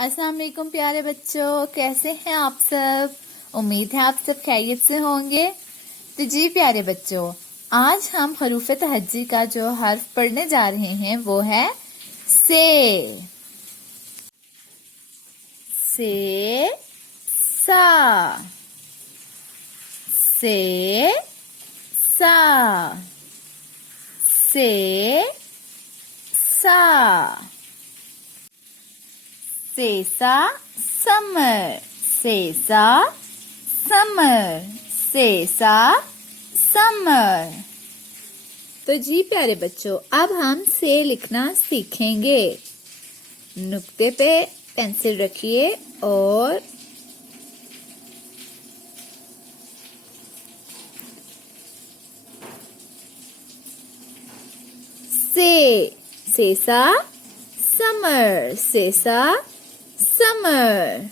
अस्सलाम वालेकुम प्यारे बच्चों, कैसे हैं आप सब। उम्मीद है आप सब खैरियत से होंगे। तो जी प्यारे बच्चों, आज हम हरूफ तहज्जी का जो हर्फ पढ़ने जा रहे हैं वो है से। से सा, से सा, से सा, सेसा समर, सेसा समर, सेसा समर। तो जी प्यारे बच्चों, अब हम से लिखना सीखेंगे। नुक्ते पे पेंसिल रखिए और सेसा समर, सेसा समर।